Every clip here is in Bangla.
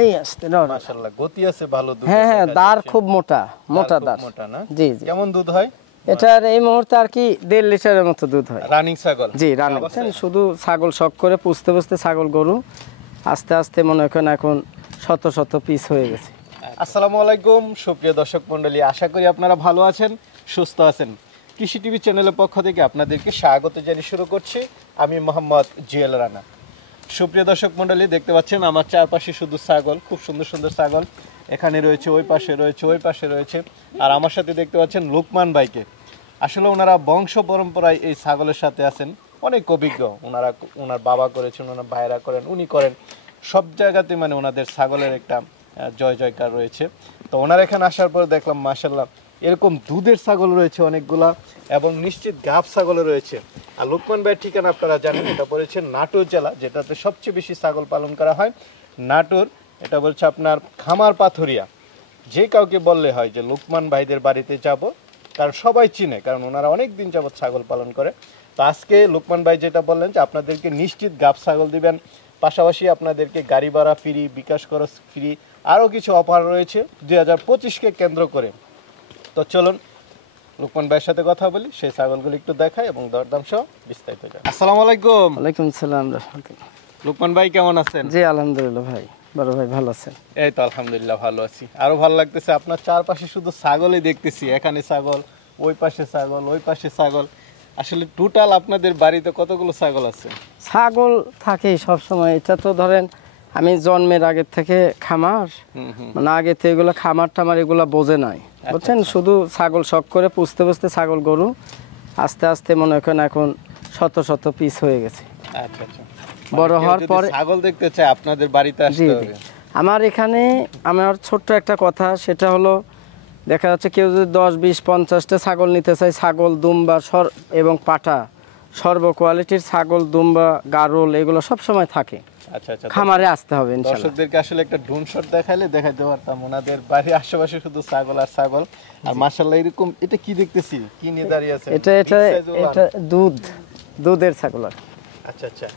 এই আসতে না মাশাআল্লাহ গতি আছে ভালো দুধ। হ্যাঁ হ্যাঁ, দাঁড় খুব মোটা, মোটা দাঁড়। মোটা না? জি জি। কেমন দুধ হয় এটার এই মুহূর্তে আর কি 1.5 লিটারের মতো দুধ হয়। রানিং ছাগল? জি রানিং। শুধু ছাগল শখ করে পুষতে পুষতে ছাগল গরু আস্তে আস্তে মনে করেন এখন শত শত পিস হয়ে গেছে। আসসালামু আলাইকুম সুপ্রিয় দর্শক মণ্ডলী, আশা করি আপনারা ভালো আছেন, সুস্থ আছেন। কৃষি টিভি চ্যানেলের পক্ষ থেকে আপনাদেরকে স্বাগত জানিয়ে শুরু করছি আমি মোহাম্মদ জুয়েল রানা। সুপ্রিয় দর্শক মণ্ডলী, দেখতে পাচ্ছেন আমার চারপাশে শুধু ছাগল, খুব সুন্দর সুন্দর ছাগল। এখানে রয়েছে, ওই পাশে রয়েছে, ওই পাশে রয়েছে, আর আমার সাথে দেখতে পাচ্ছেন লোকমান ভাইকে। আসলে ওনারা বংশ পরম্পরায় এই ছাগলের সাথে আছেন, অনেক অভিজ্ঞ। ওনার বাবা করেছেন, ওনার ভাইরা করেন, উনি করেন, সব জায়গাতে মানে ওনাদের ছাগলের একটা জয় জয়কার রয়েছে। তো ওনার এখানে আসার পর দেখলাম মাশাআল্লাহ এরকম দুধের ছাগল রয়েছে অনেকগুলা, এবং নিশ্চিত গাব ছাগলও রয়েছে। আর লোকমান ভাইয়ের ঠিকানা আপনারা জানেন, এটা পড়েছে নাটোর জেলা, যেটাতে সবচেয়ে বেশি ছাগল পালন করা হয়, নাটোর। এটা বলছে আপনার খামার পাথরিয়া। যে কাউকে বললে হয় যে লোকমান ভাইদের বাড়িতে যাব, কারণ সবাই চিনে, কারণ ওনারা অনেক দিন যাবত ছাগল পালন করে। তো আজকে লোকমান ভাই যেটা বললেন যে আপনাদেরকে নিশ্চিত গাব ছাগল দিবেন, পাশাপাশি আপনাদেরকে গাড়ি ভাড়া ফ্রি, বিকাশ খরচ ফ্রি, আরও কিছু অফার রয়েছে 2025কে কেন্দ্র করে। তো চলুন লোকমান ভাইয়ের সাথে কথা বলি, সেই ছাগলগুলো একটু দেখাই এবং দরদাম সহ বিস্তারিত যায়। আসসালামু আলাইকুম। ওয়ালাইকুম আসসালাম রাহমাতুল্লাহ। লোকমান ভাই কেমন আছেন? জি আলহামদুলিল্লাহ ভাই, বড় ভাই ভালো আছেন? এই তো আলহামদুলিল্লাহ ভালো আছি। আরো ভালো লাগতেছে, আপনার চারপাশে শুধু ছাগলই দেখতেছি, এখানে ছাগল, ওই পাশে ছাগল, ওই পাশে ছাগল। আসলে টোটাল আপনাদের বাড়িতে কতগুলো ছাগল আছে? ছাগল থাকে সব সময়। এটা তো ধরেন আমি জন্মের আগে থেকে খামার, মানে আগে থেকে এগুলো খামার টামার এগুলো বোঝে নাই, বুঝছেন। শুধু ছাগল শখ করে পুষতে পুষতে ছাগল গরু আস্তে আস্তে মনে করেন এখন শত শত পিস হয়ে গেছে। আচ্ছা আচ্ছা। বড় হওয়ার পরে ছাগল দেখতে চাই আপনাদের বাড়িতে আসতে হবে। আমার এখানে আমার ছোট্ট একটা কথা, সেটা হলো দেখা যাচ্ছে কেউ যদি 10, 20, 50টা ছাগল নিতে চায়, ছাগল দুম্বা এবং পাঠা সর্ব কোয়ালিটির ছাগল, দুম্বা, গারল এগুলো সব সময় থাকে। আচ্ছা আচ্ছা, খামারে আসতে হবে ইনশাআল্লাহ। দর্শকদেরকে আসলে একটা ড্রোন শট দেখাইলে দেখাইতে পারতাম, ওনাদের বাড়ির আশেপাশে শুধু ছাগল আর ছাগল। আর মাশাআল্লাহ এরকম এটা কি দেখতেছি, কি নিয়ে দাঁড়িয়ে আছে? এটা দুধের ছাগল। আচ্ছা আচ্ছা,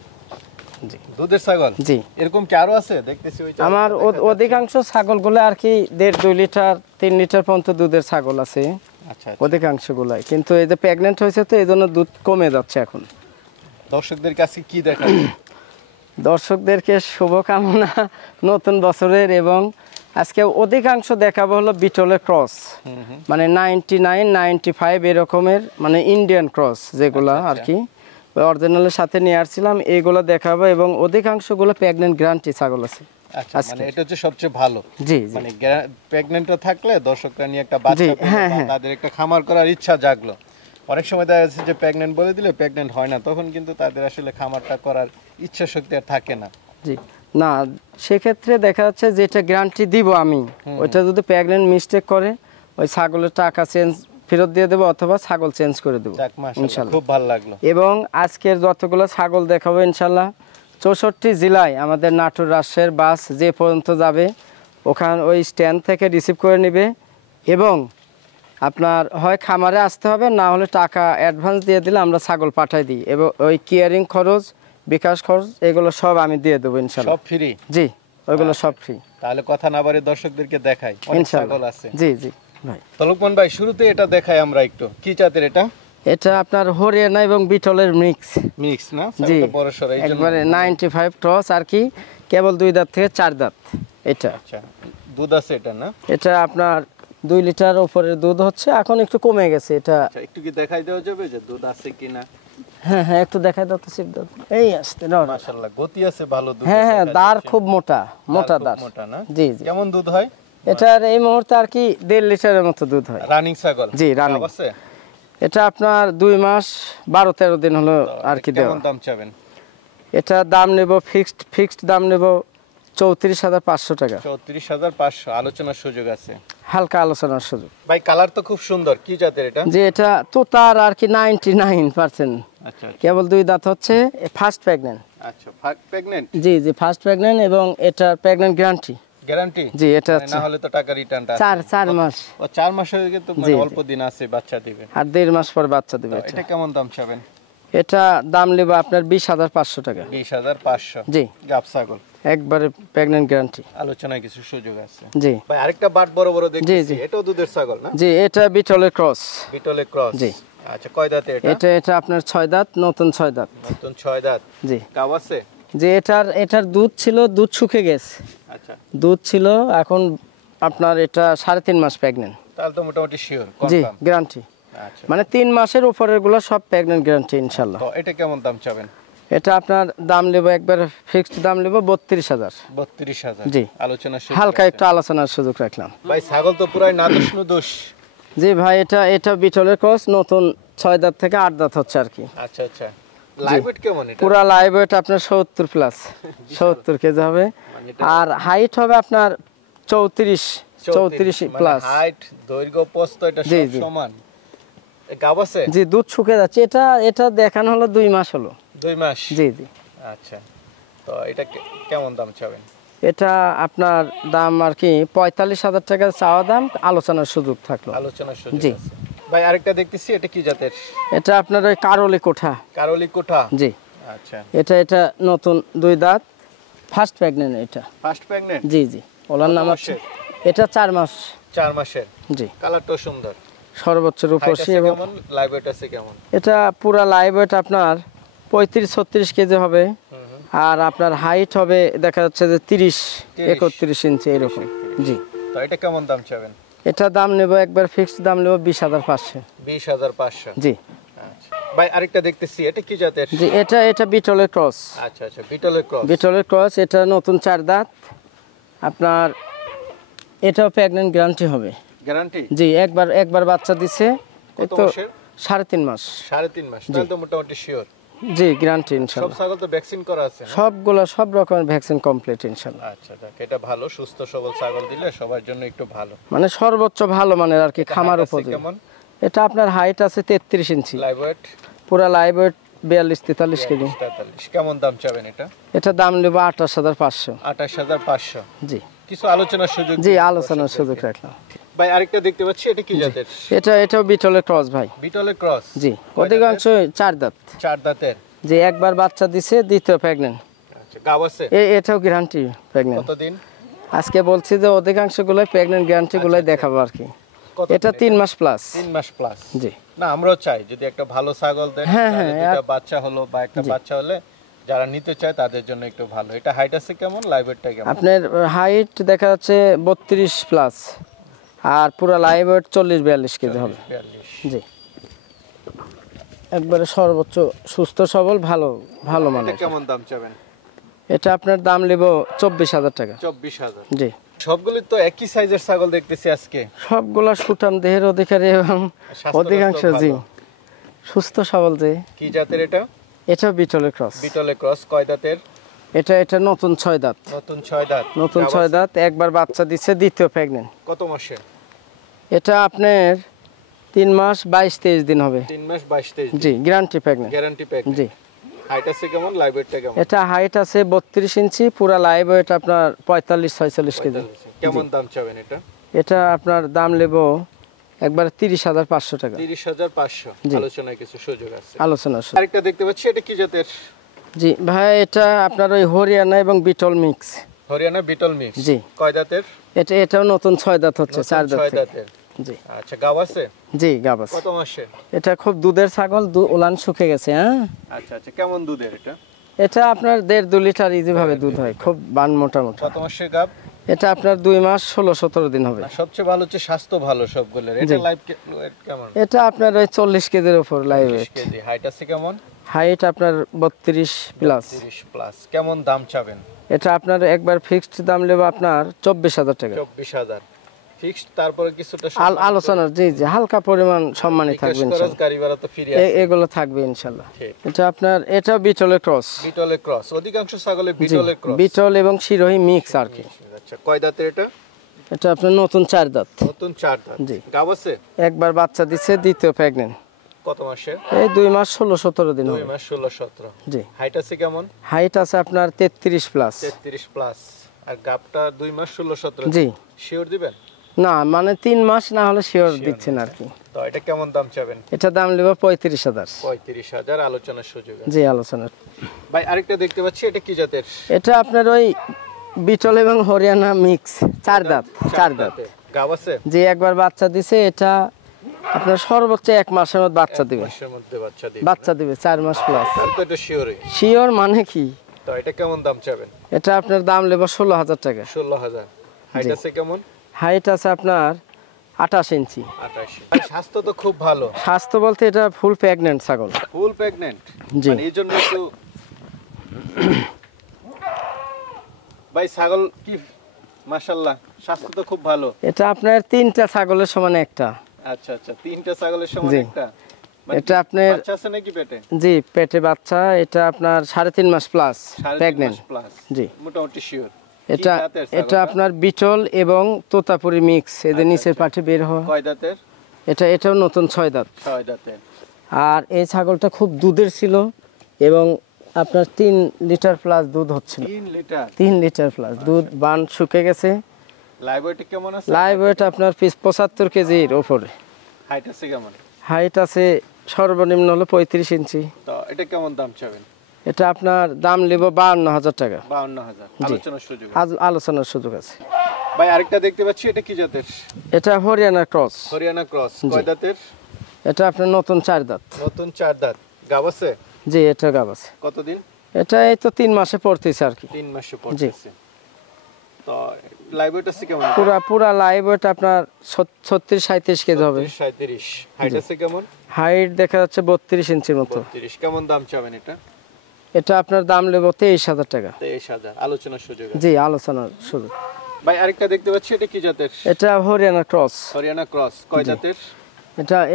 জি দুধের ছাগল। জি, এরকম কি আরো আছে? দেখতেছি ওই আমার অধিকাংশ ছাগলগুলো আর কি 1.5-2 লিটার 3 লিটার পর্যন্ত দুধের ছাগল আছে। আচ্ছা, অধিকাংশগুলাই। কিন্তু এই যে প্রেগন্যান্ট হয়েছে তো এই জন্য দুধ কমে যাচ্ছে এখন। দর্শকদের কাছে কি দেখাবে? দর্শকদেরকে শুভকামনা নতুন বছরের, এবং আজকে অধিকাংশ দেখাবো হলো বিটলের ক্রস, মানে 99, 95 এরকমের, মানে ইন্ডিয়ান ক্রস যেগুলো আর কি অরিজিনালের সাথে নিয়ে আসছিলাম, এইগুলো দেখাবো। এবং অধিকাংশগুলো প্রেগন্যান্ট গ্যারান্টি ছাগল আছে। আচ্ছা, মানে এটা হচ্ছে সবচেয়ে ভালো। জি, মানে প্রেগন্যান্টও থাকলে দর্শকরা নিয়ে একটা বাচ্চা পেলে তাদের একটা খামার করার ইচ্ছা জাগলো। অনেক সময় দেখা যাচ্ছে যে প্রেগন্যান্ট বলে দিলে প্রেগন্যান্ট হয় না, তখন কিন্তু তাদের আসলে খামারটা করার ইচ্ছা শক্তি আর থাকে না। জি না, সেক্ষেত্রে দেখা যাচ্ছে যেটা গ্যারান্টি দিব আমি, ওইটা যদি প্রেগন্যান্ট মিস্টেক করে ওই ছাগলের টাকা ফেরত দিয়ে দেবো, অথবা ছাগল চেঞ্জ করে দেবো ইনশাআল্লাহ। খুব ভালো লাগলো। এবং আজকের যতগুলো ছাগল দেখাবো ইনশাআল্লাহ 64 জেলায় আমাদের নাটোর, রাজশাহীর বাস যে পর্যন্ত যাবে ওখানে ওই স্ট্যান্ড থেকে রিসিভ করে নেবে, এবং আপনার হয় খামারে আসতে হবে, না হলে টাকা অ্যাডভান্স দিয়ে দিলে আমরা ছাগল পাঠাই দিই, এবং ওই কেয়ারিং খরচ, বিকাশ খরচ এগুলো সব আমি দিয়ে দেবো ইনশাআল্লাহ। সব ফ্রি? জি, ওইগুলো সব ফ্রি। তাহলে কথা না বাড়িয়ে দর্শকদেরকে দেখাই, অনেক ছাগল আছে। জি জি ভাই। তো লোকমান ভাই শুরুতে এটা দেখাই আমরা একটু, কি জাতের এটা? এটা আপনার হরিয়ানা এবং বিটলের মিক্স না? জি, একবারে 95 ক্রস আর কি, কেবল 2 দাঁত থেকে 4 দাঁত এটা। আচ্ছা, দুধ আছে এটা না? এটা আপনার 2 লিটার উপরের দুধ হচ্ছে, এখন একটু কমে গেছে এটা। আচ্ছা, একটু কি দেখাই দেওয়া যাবে যে দুধ আছে কিনা? হ্যাঁ হ্যাঁ, একটু দেখাই দাও তো শিব দাও। এই আসতে না, মাশাআল্লাহ গতি আছে ভালো দুধ। হ্যাঁ হ্যাঁ, দাঁড় খুব মোটা, মোটা দাঁড়। মোটা না? জি জি। কেমন দুধ হয় এটার এই মুহূর্তে আর কি 1.5 লিটারের মতো দুধ হয়। রানিং ছাগল? জি রানিং। এটা আপনার 2 মাস 12-13 দিন হলো আর কি দেওয়া। কেমন দাম চাবেন? এটা দাম নেব ফিক্সড দাম নেব 34,500 টাকা। 34,500, আলোচনার সুযোগ আছে? হালকা আলোচনার সুযোগ। ভাই কালার তো খুব সুন্দর, কি জাতের এটা? যে এটা তো তার আর কি 99%। আচ্ছা, কেবল 2 দাঁত হচ্ছে, ফার্স্ট প্রেগন্যান্ট। আচ্ছা, ফার্স্ট প্রেগন্যান্ট? জি জি, ফার্স্ট প্রেগন্যান্ট, এবং এটা প্রেগন্যান্ট গ্যারান্টি। জি, এটা না হলে তো টাকা রিটার্নটা 4 মাস। ও 4 মাস হয়ে গেলে তো মানে অল্প দিন আছে, বাচ্চা দিবে। আর 1.5 মাস পর বাচ্চা দিবে। এটা কেমন দাম চাবেন? এটা দাম নেব আপনার 20,500 টাকা। 20,500? জি। গাব ছাগল? একবারে প্রেগন্যান্ট গ্যারান্টি। আলোচনায় কিছু সুযোগ আছে। জি ভাই আরেকটা বাট বড় বড় জি দেখতেছি, জি এটাও দুধের ছাগল না? জি, এটা বিটলের ক্রস। বিটলে ক্রস। জি। আচ্ছা, কয় দাঁতে এটা? এটা এটা আপনার 6 দাঁত, নতুন 6 দাঁত। নতুন 6 দাঁত। জি। গাব আছে? যে এটার দুধ ছিল, দুধ শুকে গেছে। আচ্ছা, দুধ ছিল, এখন আপনার এটা 3.5 মাস প্রেগন্যান্ট। তাহলে তো মোটামুটি শিওর জি, কনফার্ম। গ্যারান্টি। আচ্ছা, মানে 3 মাসের উপরের গুলো সব প্রেগন্যান্ট গ্যারান্টি ইনশাআল্লাহ। তো এটা কেমন দাম চাবেন? এটা আপনার দাম নেব, একবার ফিক্সড দাম নেব 32,000। 32,000। জি। আলোচনা সুযোগ হালকা আছে। একটু আলোচনার সুযোগ রাখলাম। ভাই ছাগল তো পুরাই নাদুস নুদুস। জি ভাই, এটা বিটলের ক্রস, নতুন 6 দাঁত থেকে 8 দাঁত হচ্ছে আর কি। আচ্ছা আচ্ছা, লাইভ ওয়েট কেমন এটা? পুরা লাইভ ওয়েট আপনার 70 প্লাস, 70 কেজি হবে। মানে এটা- আর হাইট হবে আপনার 34 মানে প্লাস। হাইট, দৈর্ঘ্য, প্রস্থ এটা জি, সব জি। সমান। গাব আছে? জি, দুধ শুকে যাচ্ছে। এটা দেখানো হলো 2 মাস হলো। 2 মাস। জি জি। আচ্ছা, তো এটা কেমন দাম চাবেন? এটা আপনার দাম আর কি 45,000 টাকা চাওয়া দাম, আলোচনার সুযোগ থাকলো। আলোচনার সুযোগ জি। আছে। ভাই আরেকটা দেখতেছি, এটা কি জাতের? এটা আপনার ওই কারলি কোঠা। কারলি কোঠা। জি। আচ্ছা, এটা নতুন 2 দাঁত, ফার্স্ট প্রেগন্যান্ট এটা। First pregnant. জি জি, ওলার কত নাম আছে। মাসের? এটা 4 মাস। 4 মাসের। জি। কালারটাও সুন্দর। সর্বোচ্চ হাইট রূপসী আছে এবং কেমন? লাইভ ওয়েট আছে কেমন? এটা পুরা লাইভ ওয়েট আপনার 35-36 কেজি হবে। আর আপনার হাইট হবে দেখা যাচ্ছে যে 30-31 ইঞ্চি এরকম। জি। তো এটা কেমন দাম চাবেন? এটা দাম নেব, একবার ফিক্সড দাম নেব 20,500। 20,500। জি আচ্ছা ভাই আরেকটা দেখতেছি, এটা কি জাতের? জি, এটা বিটলের ক্রস। আচ্ছা আচ্ছা, বিটলের ক্রস। বিটলের ক্রস, এটা নতুন 4 দাঁত আপনার। এটাও প্রেগন্যান্ট গ্যারান্টি হবে। গ্যারান্টি? জি, একবার বাচ্চা দিছে। কত তো মাসের? 3.5 মাস। 3.5 মাস, তাহলে তো মোটামুটি শিওর। জি, গ্যারান্টি সব ইনশাআল্লাহ। ছাগল তো ভ্যাকসিন করা আছে না? সব রকমের ভ্যাকসিন কমপ্লিট ইনশাআল্লাহ। আচ্ছা, দেখ এটা ভালো, সুস্থ সবল ছাগল দিলে সবার জন্য একটু ভালো। মানে সর্বোচ্চ ভালো মানের আর কি, খামার হাইট আছে উপযোগী। কেমন? এটা আপনার হাইট আছে 33 ইঞ্চি, লাইভ ওয়েট পুরা লাইভ ওয়েট 42-43 কেজি। 43। কেমন দাম চাবেন এটা? এটা দাম নেব 28,500। 28,500। জি কিছু আলোচনার সুযোগ। জি, আলোচনার সুযোগ রাখলাম। ভাই আরেকটা দেখতে পাচ্ছি, এটা কি জাতের? এটাও বিটলের ক্রস ভাই। বিটলের ক্রস। জি, অধিকাংশ 4 দাঁত। 4 দাঁতের। যে একবার বাচ্চা দিছে, দ্বিতীয় প্রেগন্যান্ট। আচ্ছা, গাব আছে? এটাও গ্যারান্টি প্রেগন্যান্ট। কতদিন? আজকে বলছি যে অধিকাংশ গুলাই প্রেগন্যান্ট, গ্যারান্টি গুলাই দেখাবো আর কি। কত এটা 3 মাস প্লাস। 3 মাস প্লাস। জি। না, আমরাও চাই যদি একটা ভালো ছাগল দেন, হ্যাঁ, তাহলে হ্যাঁ, দুটো বাচ্চা হলো বা একটা বাচ্চা হলে যারা নিতে চায় তাদের জন্য একটু ভালো। এটা হাইট আছে কেমন? লাইভ ওয়েটটা কেমন? আপনার হাইট দেখা যাচ্ছে 32 প্লাস, আর পুরো লাইভ ওয়েট 40-42 কেজি হবে। 42। জি, একবারে সর্বোচ্চ সুস্থ সবল, ভালো এটা মানের। কেমন দাম চাবেন? এটা আপনার দাম নেব 24,000 টাকা। 24,000। জি। সবগুলি তো একই সাইজের ছাগল দেখতেছি আজকে। সবগুলা সুঠাম দেহের অধিকারী এবং স্বাস্থ্য অধিকাংশ ভালো। জি সুস্থ সবল। যে কি জাতের এটা? এটাও বিটলের ক্রস। বিটলে ক্রস। কয় দাঁতের? এটা নতুন 6 দাঁত। নতুন 6 দাঁত। নতুন গাব 6 আছে? দাঁত, একবার বাচ্চা দিচ্ছে, দ্বিতীয় প্রেগন্যান্ট। কত মাসে? এটা আপনার 3 মাস 22-23 দিন হবে। 3 মাস 22-23 দিন। জি, গ্যারান্টি প্রেগন্যান্ট। Guarantee pack. জি। হাইট আছে কেমন? লাইভ ওয়েটটা কেমন? এটা হাইট আছে 32 ইঞ্চি, পুরা লাইভ ওয়েট আপনার 45-46 কেজি। 45। কেমন দাম চাবেন এটা? এটা আপনার দাম নেব একবার 30,500 টাকা। 30,500। জি। আলোচনায় কিছু সুযোগ আছে। আলোচনা। আরেকটা দেখতে পাচ্ছি, এটা কি জাতের? জি ভাই, এটা আপনার ওই হরিয়ানা এবং বিটল মিক্স। হরিয়ানা বিটল মিক্স। জি। কয় দাঁতের? এটাও নতুন 6 দাঁত হচ্ছে, 4 দাঁত 6 থেকে। দাঁতের। জি আচ্ছা, গাব আছে? জি, গাবাস। কত মাসে? এটা খুব দুধের ছাগল, উলান শুকে গেছে। হ্যাঁ, আচ্ছা আচ্ছা, কেমন দুধের এটা? এটা আপনার 1.5-2 লিটার ইজি ভাবে দুধ হয়, খুব বান মোটা। কত মাসের গাব? এটা আপনার 2 মাস 16-17 দিন হবে। আর সবচেয়ে ভালো হচ্ছে স্বাস্থ্য ভালো সবগুলোর। এটা লাইভ ওয়েট কেমন? এটা আপনার ওই 40 কেজির উপর লাইভ 30 ওয়েট। কেজি। হাইট আছে কেমন? হাইট আপনার 32 প্লাস। 30 প্লাস। কেমন দাম চাবেন? এটা আপনার একবার ফিক্সড দাম নেব আপনার 24,000 টাকা। 24,000 ফিক্সড। তারপরে কিছুটা আলোচনা জি হালকা পরিমাণ সম্মানই থাকবে ইনশাআল্লাহ। গাড়ি ভাড়া তো ফ্রি আছে। এগুলো থাকবে ইনশাআল্লাহ। ঠিক। এটা বিটলের ক্রস। বিটলে ক্রস। অধিকাংশ ছাগলে বিটলে ক্রস। বিটল এবং শিরোহী মিক্স আর কি। আচ্ছা, কয় দাঁতের এটা? এটা আপনার নতুন 4 দাঁত। নতুন 4 দাঁত। জি। গাব আছে? একবার বাচ্চা দিচ্ছে, দ্বিতীয় প্রেগন্যান্ট। কত মাসে? এই 2 মাস 16-17 দিন 2 হবে। মাস 16-17। জি। হাইট আছে কেমন? হাইট আছে আপনার 33 প্লাস। 33 প্লাস। আর গাবটা 2 মাস 16-17। জি। শিওর দিবেন? না, মানে 3 মাস না হলে শিওর দিচ্ছেন আর কি। তো এটা কেমন দাম চাবেন? এটা দাম নেব 35,000। 35,000 আলোচনার সুযোগ আছে। জি, আলোচনা। ভাই আরেকটা দেখতে পাচ্ছি, এটা কি জাতের? এটা আপনার ওই বিটল এবং হরিয়ানা মিক্স, চার দাঁত। গাব আছে? যে একবার বাচ্চা দিছে, এটা আপনার সর্বোচ্চ 1 মাসের মধ্যে বাচ্চা দিবে। মাসের মধ্যে বাচ্চা দিবে 4 মাস প্লাস। তো এটা শিওরই? শিওর মানে কি? তো এটা কেমন দাম চাবেন? এটা আপনার দাম নেব 16,000 টাকা। 16,000। হাইট আছে কেমন? হাইট আছে আপনার 28 ইঞ্চি। 28। স্বাস্থ্য তো খুব ভালো। স্বাস্থ্য বলতে এটা ফুল প্রেগন্যান্ট ছাগল। ফুল প্রেগন্যান্ট? জি। মানে এইজন্য একটু ভাই ছাগল কি মাশাআল্লাহ স্বাস্থ্য তো খুব ভালো। এটা আপনার 3টা ছাগলের সমান একটা। আচ্ছা আচ্ছা, 3টা ছাগলের সমান একটা। এটা আপনার বাচ্চা আছে নাকি পেটে? জি, পেটে বাচ্চা। এটা আপনার 3.5 মাস প্লাস প্রেগন্যান্ট। জি, মোটামুটি শিওর। এটা আপনার বিটল এবং তোতাপুরি মিক্স, এদের নিচের পাঠে বের হয়। কয় দাঁতের? এটাও নতুন 6 দাঁত। 6 দাঁতের। আর এই ছাগলটা খুব দুধের ছিল এবং আপনার 3 লিটার প্লাস দুধ হচ্ছিল। 3 লিটার প্লাস দুধ। বান শুকে গেছে। লাইভ ওয়েট কেমন আছে? লাইভ ওয়েট আপনার 75 কেজির উপরে। হাইট আছে কেমন? হাইট আছে সর্বনিম্ন হলো 35 ইঞ্চি। তো এটা কেমন দাম চাবেন? এটা আপনার দাম নেব 52,000 টাকা। 52,000 আলোচনার সুযোগ। আলোচনার সুযোগ আছে। ভাই আরেকটা দেখতে পাচ্ছি, এটা কি জাতের? এটা হরিয়ানা ক্রস। হরিয়ানা ক্রস। কয় দাঁতের? এটা আপনার নতুন 4 দাঁত। নতুন 4 দাঁত। গাব আছে? জি, এটা গাব আছে। কতদিন? এটা এই তো 3 মাসে পড়তেছে আর কি। 3 মাসে পড়তেছে। তো লাইভ ওয়েট আছে কেমন? পুরা লাইভ ওয়েট আপনার 36-37 কেজি হবে। 37। হাইট আছে কেমন? হাইট দেখা যাচ্ছে 32 ইঞ্চির মতো। 32। কেমন দাম চাবেন এটা? এটা আপনার দাম নেব 23,000 টাকা। 23,000 আলোচনার সুযোগ আছে। জি, আলোচনার সুযোগ। ভাই আরেকটা দেখতে পাচ্ছি, এটা কি জাতের? এটা হরিয়ানা ক্রস। হরিয়ানা ক্রস। কয় দাঁতের?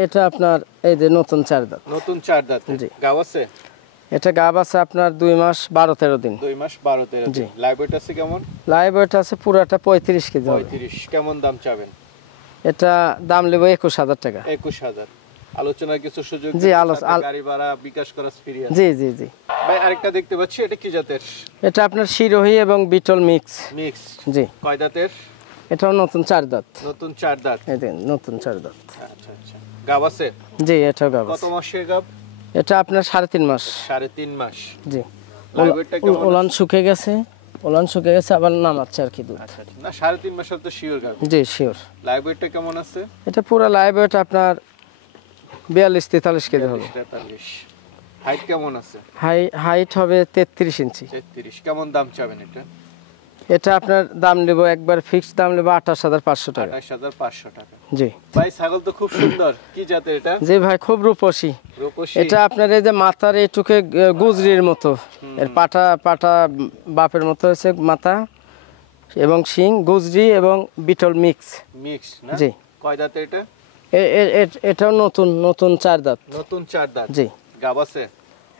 এটা আপনার এই যে নতুন 4 দাঁত। নতুন 4 দাঁত। জি। গাব আছে? এটা গাব আছে আপনার 2 মাস 12-13 দিন। 2 মাস 12-13 দিন। লাইভ ওয়েট আছে কেমন? লাইভ ওয়েট আছে পুরাটা 35 কেজি হবে। 35। কেমন দাম চাবেন? এটা দাম নেব 21,000 টাকা। 21,000 আলোচনার কিছু সুযোগ। জি, গাড়ি ভাড়া বিকাশ করা ফ্রি আছে। জি জি জি। ভাই আরেকটা দেখতে পাচ্ছি, এটা কি জাতের? এটা আপনার শিরোহী এবং বিটল মিক্স। জি। কয় দাঁতের? এটাও নতুন 4 দাঁত। নতুন 4 দাঁত। এই দেখেন নতুন 4 দাঁত। আচ্ছা আচ্ছা। গাব আছে? জি, এটাও গাব আছে। কত মাসের গাব? এটা আপনার 3.5 মাস। 3.5 মাস। জি। লাইভ ওয়েটটা কেমন? ওলান শুকে গেছে। আবার নামাচ্ছে আর কি দুধ। আচ্ছা আচ্ছা। না 3.5 মাসের তো শিওর গাব। জি, শিওর। লাইভ ওয়েটটা কেমন আছে? এটা পুরো লাইভ ওয়েট আপনার 42-43 কেজি হবে। 43। হাইট কেমন আছে? হাইট হবে 33 ইঞ্চি। 33। কেমন দাম চাবেন এটা? এটা আপনার দাম নেব একবার ফিক্সড দাম নেব 28,500 টাকা। 28,500 টাকা। জি। ভাই ছাগল তো খুব সুন্দর। কি জাতের এটা? জি ভাই, খুব রূপসী। রূপসী? এটা আপনার এই যে মাথার এইটুকে গুজরির মতো, এর পাটা বাপের মতো হয়েছে মাথা এবং শিং, গুজরি এবং বিটল মিক্স না? জি। কয় দাঁতের এটা? এটাও নতুন 4 দাঁত। নতুন 4 দাঁত। জি। গাব আছে?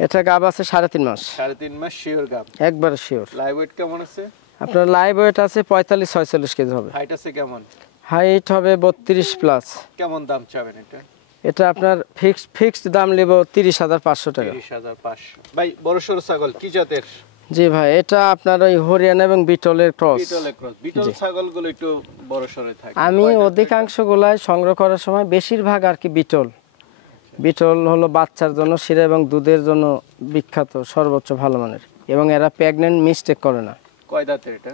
এটা গাব আছে 3.5 মাস। 3.5 মাস শিওর গাব। একবার শিওর। লাইভ ওয়েট কেমন আছে? আপনার লাইভ ওয়েট আছে 45-46 কেজি হবে। হাইট আছে কেমন? হাইট হবে 32 প্লাস। কেমন দাম চাবেন এটা? এটা আপনার ফিক্সড দাম নেব 30,500 টাকা। 30,500। ভাই বড় সরু ছাগল কি জাতের? জি ভাই, এটা আপনার ওই হরিয়ানা এবং বিটলের ক্রস। বিটল ছাগলগুলো একটু বড় সরু থাকে। আমি অধিকাংশ গুলাই সংগ্রহ করার সময় বেশিরভাগ আর কি বিটল হলো বাচ্চার জন্য সেরা এবং দুধের জন্য বিখ্যাত, সর্বোচ্চ ভালো মানের, এবং এরা প্রেগন্যান্ট মিস্টেক করে না। কয় দাঁতের এটা?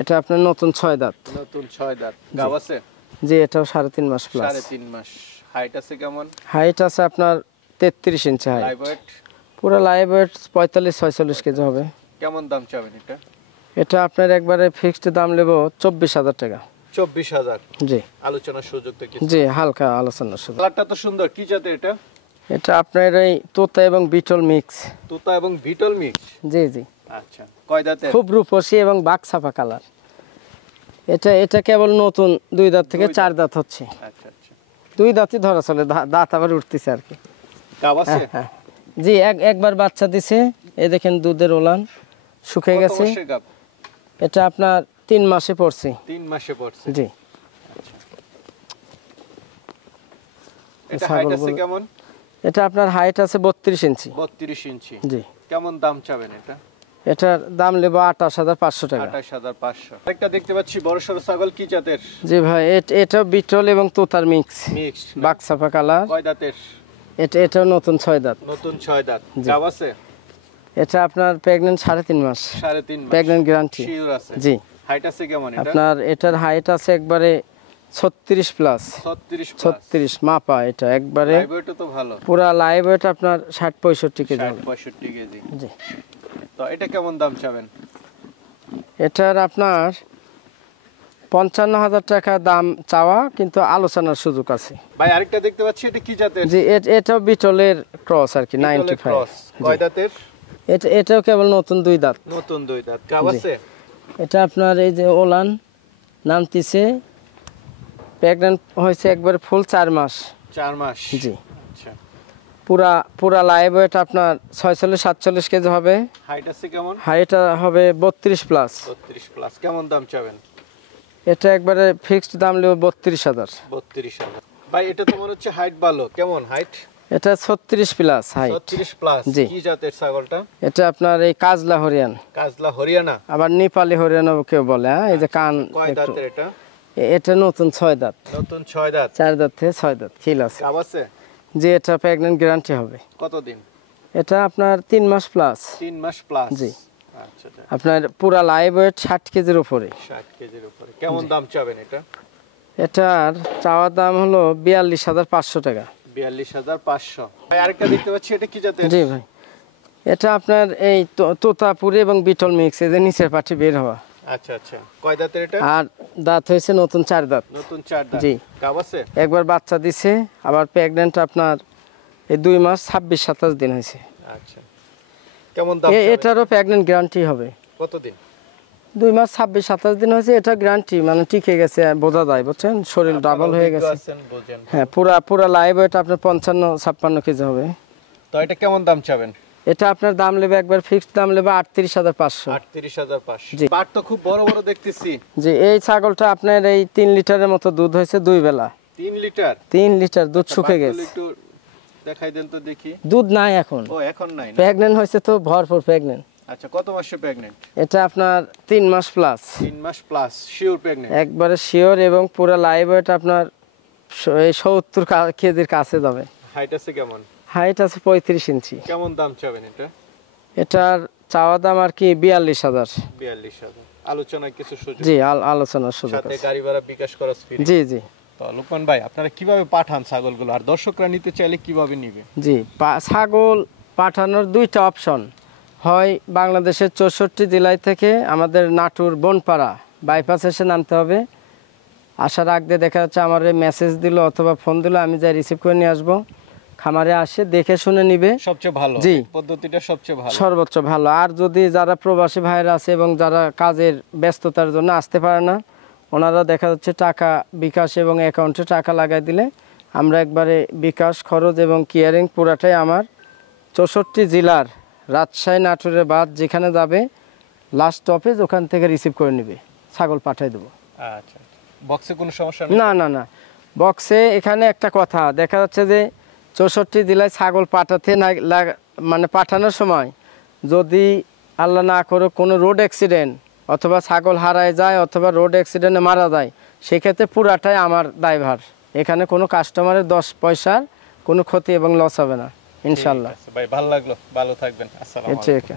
এটা আপনার নতুন 6 দাঁত। নতুন 6 দাঁত। গাব আছে? জি, এটাও 3.5 মাস প্লাস। 3.5 মাস। হাইট আছে কেমন? হাইট আছে আপনার 33 ইঞ্চি হাইট। Live weight? পুরো লাইভ ওয়েট 45-46 কেজি হবে। কেমন দাম চাবেন এটা? এটা আপনার একবারে ফিক্সড দাম নেব 24,000 টাকা। 24,000। জি। আলোচনার সুযোগ তো কিছু? জি, হালকা আলোচনার সুযোগ। কালারটা তো সুন্দর। কি জাতের এটা? এটা আপনার এই তোতা এবং বিটল মিক্স। তোতা এবং বিটল মিক্স? জি জি। আচ্ছা। কয় দাঁতের? খুব রূপসী এবং বাঘছাপা কালার। এটা কেবল নতুন 2 দাঁত থেকে 4 দাঁত হচ্ছে। আচ্ছা আচ্ছা। 2 দাঁতই ধরা চলে, দাঁত আবার উঠতেছে আর কি। গাব আছে? হ্যাঁ। জি, একবার বাচ্চা দিছে। এই দেখেন দুধের ওলান শুকিয়ে গেছে। কত মাসের গাব? এটা আপনার 3 মাসে পড়ছে। 3 মাসে পড়ছে। জি। এটা হাইট আছে কেমন? এটা আপনার হাইট আছে 32 ইঞ্চি। 32 ইঞ্চি। জি। কেমন দাম চাবেন এটা? এটার দাম নেব 28,500 টাকা। 28,500। একটা দেখতে পাচ্ছি বড় সরো ছাগল, কি জাতের? জি ভাই, এটা বিটল এবং তোতার মিক্স, মিক্সড, বাকসাফা কালার। কয় দাঁতের? এটাও নতুন 6 দাঁত। নতুন 6 দাঁত। গাব আছে? এটা আপনার প্রেগন্যান্ট 3.5 মাস। 3.5 মাস প্রেগন্যান্ট গ্যারান্টি। শিওর আছে? জি। হাইট আছে কেমন এটা? আপনার এটার হাইট আছে একবারে 36 প্লাস। 36 মাপা, এটা একবারে লাইভ ওয়েট তো ভালো। পুরা লাইভ ওয়েট আপনার 60-65 কেজি। 60-65 কেজি। জি। তো এটা কেমন দাম চাবেন? এটার আপনার 55,000 টাকা দাম চাওয়া, কিন্তু আলোচনার সুযোগ আছে। ভাই আরেকটা দেখতে পাচ্ছি, এটা কি জাতের? জি, এটাও বিটলের ক্রস আর কি, 95। কয় দাঁতের? এটাও কেবল নতুন 2 দাঁত। নতুন 2 দাঁত। গাব আছে? এটা আপনার এই যে ওলান নামতিছে, প্রেগন্যান্ট হয়েছে একবারে ফুল 4 মাস। 4 মাস। জি। আচ্ছা। পুরা লাইভ ওয়েট আপনার 46-47 কেজি হবে। হাইট আছে কেমন? হাইট হবে 32 প্লাস। 32 প্লাস। কেমন দাম চাবেন? এটা একবারে ফিক্সড দাম নেব 32,000। 32,000। ভাই এটা তো মনে হচ্ছে হাইট ভালো, কেমন হাইট? এটা 36 প্লাস হাইট। 36 প্লাস। জি। কি জাতের ছাগলটা? এটা আপনার এই কাজলা হরিয়ান। কাজলা হরিয়ানা। আবার নেপালি হরিয়ানা কেউ বলে। হ্যাঁ, এই যে কান। কয় দাঁতের এটা? এটা নতুন 6 দাঁত। নতুন 6 দাঁত। 4 দাঁত থেকে 6 দাঁত খিল আছে। গাব আছে? জি, এটা প্রেগন্যান্ট গ্যারান্টি হবে। কতদিন? এটা আপনার 3 মাস প্লাস। 3 মাস প্লাস। জি। আচ্ছা আচ্ছা। আপনার পুরা লাইভ ওয়েট 60 কেজির উপরে। 60 কেজির উপরে। কেমন দাম চাবেন এটা? এটার চাওয়া দাম হলো 42,500 টাকা। 42,500। ভাই আরেকটা দেখতে পাচ্ছি, এটা কি জাতের? জি ভাই, এটা আপনার এই তোতাপুরি এবং বিটল মিক্স, এদের নিচের পাটি বের হওয়া। আচ্ছা আচ্ছা। কয় দাঁতের এটা? আর দাঁত হয়েছে নতুন 4 দাঁত। নতুন 4 দাঁত। জি। গাব আছে? একবার বাচ্চা দিছে, আবার প্রেগন্যান্ট আপনার এই 2 মাস 26-27 দিন হয়েছে। আচ্ছা। কেমন দাম চাবেন? এটারও প্রেগন্যান্ট গ্যারান্টি হবে। কতদিন? 2 মাস 26-27 দিন হয়েছে, এটা গ্যারান্টি মানে টিকে গেছে, বোঝা যায়, বুঝছেন, শরীর ডাবল হয়ে গেছে। হ্যাঁ, পুরা লাইভ ওয়েট আপনার 55-56 কেজি হবে। তো এটা কেমন দাম চাবেন? এটা আপনার দাম নেবে একবার ফিক্সড দাম নেবে 38,500। 38,500। জি। বাট তো খুব বড় বড় দেখতেছি। জি, এই ছাগলটা আপনার এই 3 লিটারের মতো দুধ হয়েছে 2 বেলা। 3 লিটার? 3 লিটার দুধ শুকে গেছে। একটু দেখাই দেন তো দেখি। দুধ নাই এখন। ও এখন নাই না? প্রেগন্যান্ট হয়েছে তো, ভরপুর প্রেগন্যান্ট। আচ্ছা, কত মাসে প্রেগন্যান্ট? এটা আপনার 3 মাস প্লাস। 3 মাস প্লাস শিওর প্রেগন্যান্ট? একবারে শিওর, এবং পুরো লাইভ ওয়েট আপনার এই 70 কেজির কাছে যাবে। হাইট আছে কেমন? হাইট আছে 35 ইঞ্চি। কেমন দাম চাবেন এটা? এটার চাওয়া দাম আর কি 42,000। 42,000। আলোচনায় কিছু সুযোগ? জি, আলোচনার সুযোগ সাথে আছে। গাড়ি ভাড়া বিকাশ খরচ ফ্রি? জি জি। তো লোকমান ভাই, আপনারা কিভাবে পাঠান ছাগলগুলো, আর দর্শকরা নিতে চাইলে কিভাবে নিবে? জি, ছাগল পাঠানোর 2টা অপশন হয়। বাংলাদেশের 64 জেলায় থেকে আমাদের নাটোর বনপাড়া বাইপাস এসে নামতে হবে। আসার আগে দেখা যাচ্ছে আমার মেসেজ দিল অথবা ফোন দিল, আমি যাই রিসিভ করে নিয়ে আসবো। খামারে আসে দেখে শুনে নিবে, সবচেয়ে ভালো। জি, পদ্ধতিটা সবচেয়ে ভালো, সর্বোচ্চ ভালো। আর যদি যারা প্রবাসী ভাইরা আছে এবং যারা কাজের ব্যস্ততার জন্য আসতে পারে না, ওনারা দেখা যাচ্ছে টাকা বিকাশ এবং অ্যাকাউন্টে টাকা লাগাই দিলে আমরা একবারে বিকাশ খরচ এবং কেয়ারিং পুরাটাই আমার 64 জেলার রাজশাহী নাটোরের বাদ যেখানে যাবে লাস্ট অফিস, ওখান থেকে রিসিভ করে নেবে, ছাগল পাঠিয়ে দেবো। আচ্ছা, বক্সে কোনো সমস্যা নেই? না না না, বক্সে এখানে একটা কথা দেখা যাচ্ছে যে 64 জেলায় ছাগল পাঠাতে না মানে পাঠানোর সময় যদি আল্লাহ না করে কোনো রোড অ্যাক্সিডেন্ট অথবা ছাগল হারায় যায় অথবা রোড অ্যাক্সিডেন্টে মারা যায়, সেক্ষেত্রে পুরাটাই আমার দায়ভার। এখানে কোনো কাস্টমারের 10 পয়সার কোনো ক্ষতি এবং লস হবে না, ইনশাল্লাহ। ভাই ভালো লাগলো, ভালো থাকবেন, আসসালামু আলাইকুম। ঠিক আছে।